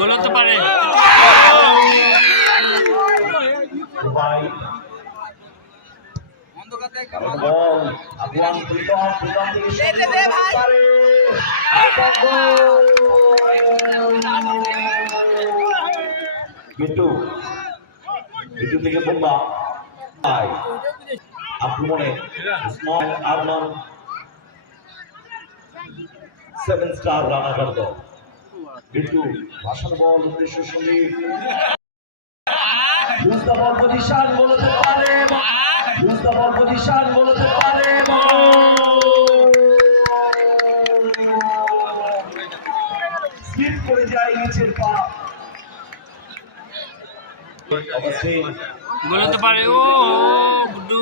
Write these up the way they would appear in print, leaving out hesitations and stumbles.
বলতে পারে কিন্তু থেকে বোম্বা আক্রমণে স্মল আরমান 7 স্টার রানার দল কিন্তু ভাষণ বল উদ্দেশ্য সঙ্গে বল পজিশন বলতে পারে বল পজিশন বলতে পারে স্লিপ করে যায় নিচের পা অবশ্যই বলতে পারে ও গুড্ডু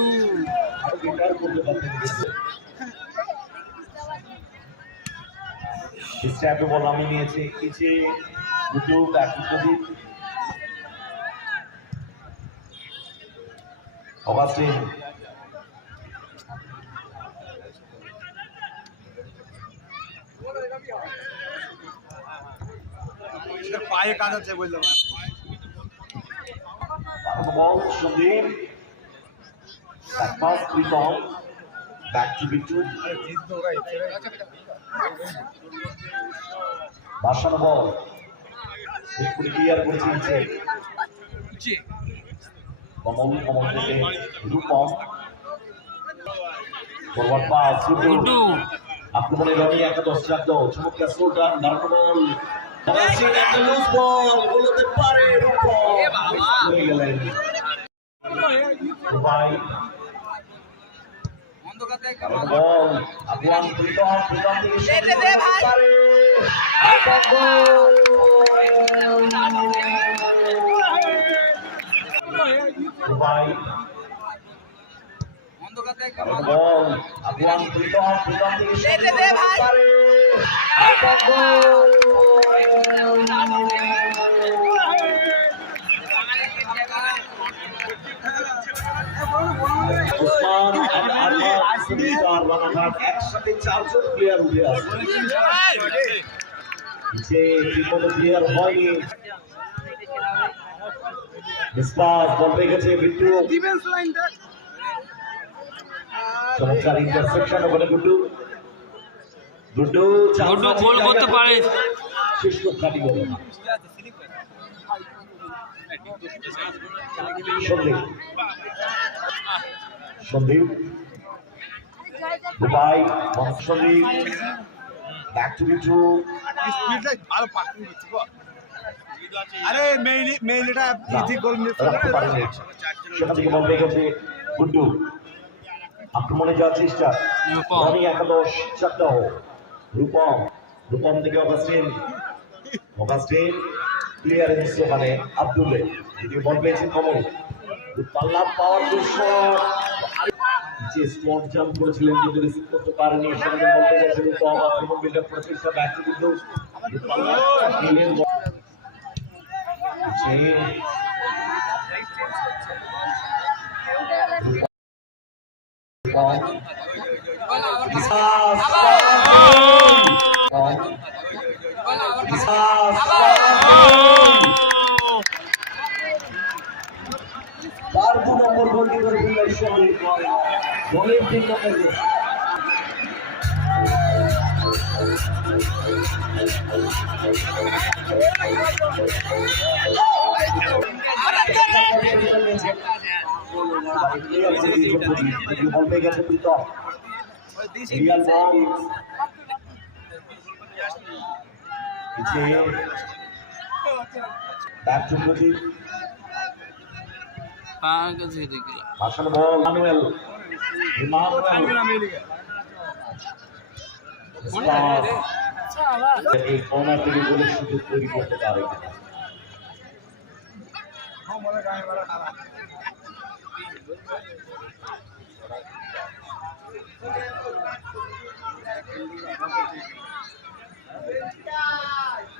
আর গিটার করতে পারতেন স্ট্যাপে বল আমি নিয়েছি কিছু গুড্ডু ব্যাকফুট অবশ্যই পায়ে কাজ আছে বললাম ball Shabir that pass Pritam back to Bittu Bashana ball একটু ক্লিয়ার করে দিয়েছে কমল থেকে রূপম ফরওয়ার্ড পাস গুড্ডু আক্রমণে রনি একাদশ রাখত চমৎকার স্লোটার দারুণ বল Passing at the loose ball, বলতে পারে রূপম হয়ে গেলেন ভাই বল আগুয়ান প্রীতম থেকে যেতে দে ভাই ভাই বল আগুয়ান প্রীতম থেকে যেতে দে ভাই Usman and Arman Sundar Ranaghat একসাথে 4 জন প্লেয়ার উঠে আসছে যে কোনো প্লেয়ার হয়নি মিসপাস বল পেয়ে গেছে বিট্টু ডিফেন্স লাইন দেখ চমৎকার ইন্টারসেকশন ওখানে গুড্ডু গোল করতে পারে শেষ কাটি বলে না Sandeep Dubai Sandeep back to Bittu speed like ভালো পাকিং দিচ্ছে আরে মেইলটা ইজি গোল মিস করে সেটা থেকে বল পেয়ে গেছে গুড্ডু আক্রমণে যাওয়ার চেষ্টা রনি একাদশ চাকদাহ রূপম থেকে অগাস্টিন ক্লিয়ারেন্স ওখানে আব্দুল্লে এদিকে বল পেয়েছেন কমল পাল্লা পাওয়ার যে স্পট জাম্প করেছিলেন কিন্তু রিসিভ করতে পারেনি সেখানে বল পেয়ে গেছে রূপম আক্রমণ বিল্ড আপ করার চেষ্টা ব্যাক টু বিট্টু পাল্লা নিলেন তার 2 নম্বর গোলটি করে ফেলল শহীদ গোলের 3 নম্বর গোল বল পেয়ে গেছে প্রীতম রিয়াল বল ব্যাক টু প্রদীপ ভাষণ বল মানুয়েল এই কর্নার থেকে গোলের সুযোগ তৈরি করতে পারে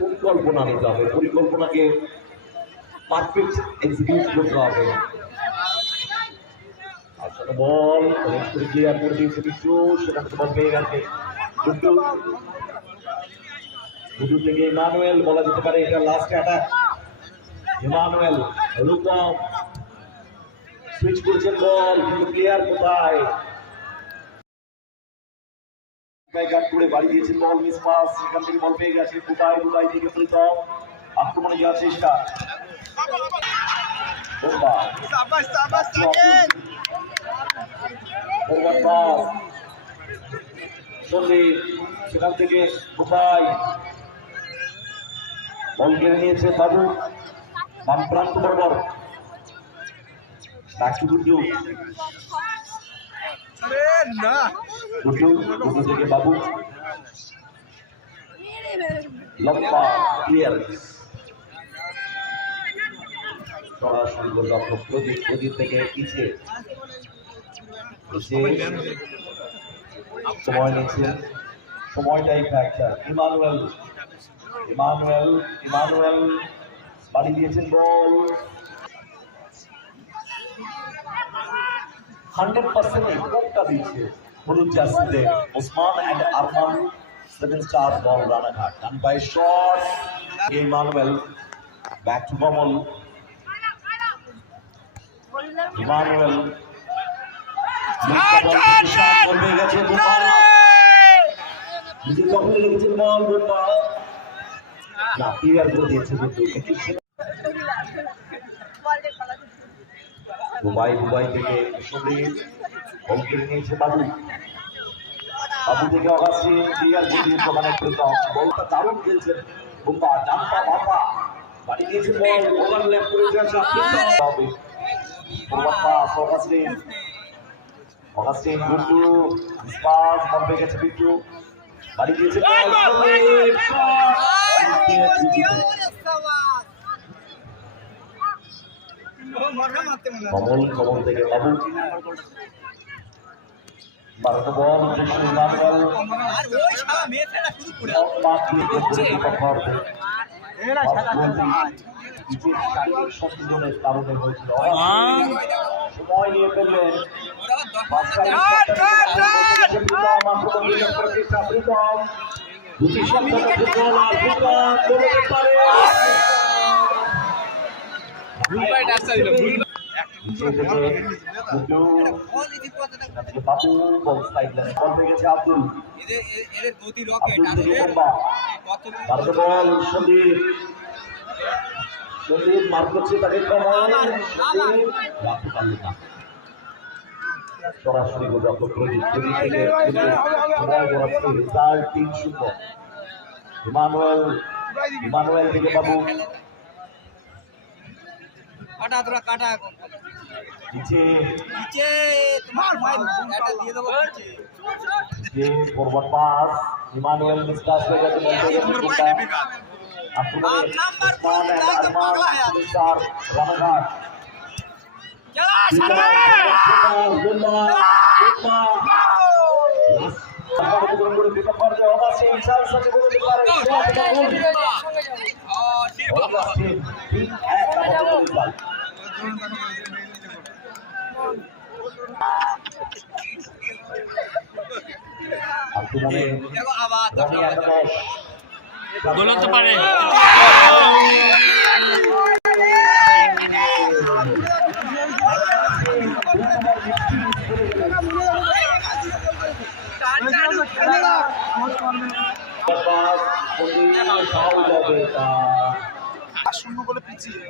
পরিকল্পনা নিতে হবে, পরিকল্পনাকে পারফেক্ট এক্সিকিউট করতে হবে। বল ক্লিয়ার করে দিয়েছে বিট্টু, সেখান থেকে বল পেয়ে গেছে গুড্ডু থেকে ইমানুয়েল, বলা যেতে পারে এটা last attack. Emmanuel Rupam switch করেছেন বল, কিন্তু প্লেয়ার কোথায়? করে বাড়ি দিয়েছেন বল, মিস পাস, সেখান থেকে বল পেয়ে গেছে দুবাই থেকে প্রীতম, আক্রমণে যাওয়ার চেষ্টা। সেখান থেকে দুবাই বল কেড়ে নিয়েছে বাবু, বাম প্রান্ত বরাবর গুড্ডু থেকে বাবু, লম্বা ক্লিয়ার সরাসরি প্রদীপ থেকে পিছিয়ে সময় নিচ্ছে, সময়টাই ফ্যাক্টর। ইমানুয়েল বাড়ি দিয়েছেন বল, 100% কোনটা দিচ্ছে হলুদ জার্সিতে Osman and Arman 7 star ball Ranaghat, ডান বাই shot Emmanuel, back to Kamal, Emmanuel ball গেছে না ক্লিয়ার করে দিয়েছে দুবাই থেকে সমীর বল কেড়ে নিয়েছে বাবু থেকে অগাসি ক্লিয়ার করে দিয়েছে ওখানে প্রীতম, বলটা দারুণ খেলছেন বুম্বা, ডাম্পা বাম্পা বাড়ি দিয়েছে বল, ওভারল্যাপ করে গেছে হবে পাস অগাস্টিন গুড্ডু পাস, বল পেয়ে গেছে বিট্টু, বাড়ি দিয়েছে কমল থেকে বাবু, বারো বল সংযোজনের কারণে হয়েছিল, সময় নিয়ে ফেললেন বাবু, বল সাইড লাইনে বল পেয়ে গেছে আব্দুল, বল সন্দীপ মার করছে তাকে, রাখতে পারলেন না, সরাসরি রেজাল্ট 3-0। ইমানুয়েল থেকে বাবু ফরওয়ার্ড পাস, ইমানুয়েল মিসপাস হয়ে গেছে, রানাঘাট বলতে পারে শূন্য বলে পিছিয়ে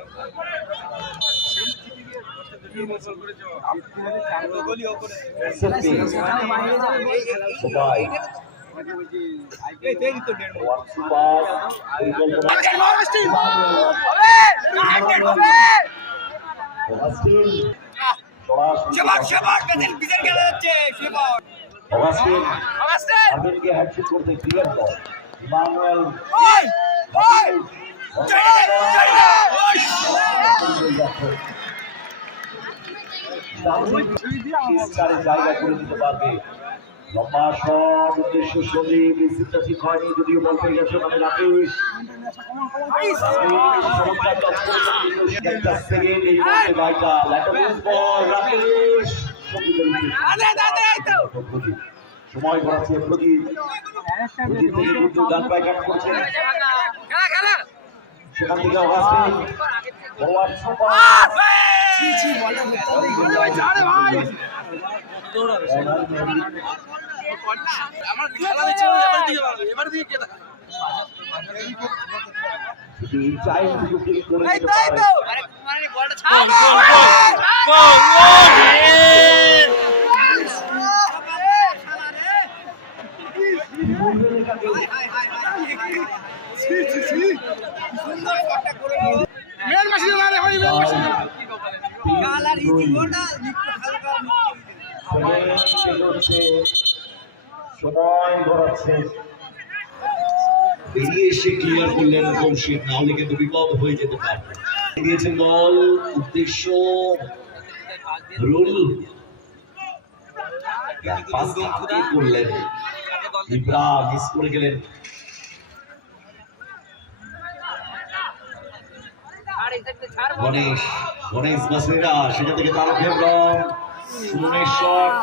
হ্যাট্রিক করতে ক্লিয়ার বল, ইমানুয়েল জায়গা করে দিতে পারবে, লম্বা শট উদ্দেশ্য সন্দীপ, রিসিভটা ঠিক হয়নি, যদিও বল পেয়ে গেছে মানে রাকেশ, একটা সেকেন্ড এই বলতে ভাইটা ল্যাটারাল বল, রাকেশ প্রদীপ সময় বাড়াচ্ছে প্রদীপ প্রদীপ থেকে গুড্ডু ডান পায়ে কাট করছেন সেখান থেকে অগাস্টিন ফরওয়ার্ড সুপার সময় গড়াচ্ছে বেরিয়ে এসে ক্লিয়ার করলেন কৌশিক, নাহলে কিন্তু বিপদ হয়ে যেতে পারে। দিয়েছেন বল, উদ্দেশ্য রুল পাস করলেন, ইব্রা মিস করে গেলেন। গণেশ বাসুরা সেটা থেকে তারা ফেরল সুমনের শট।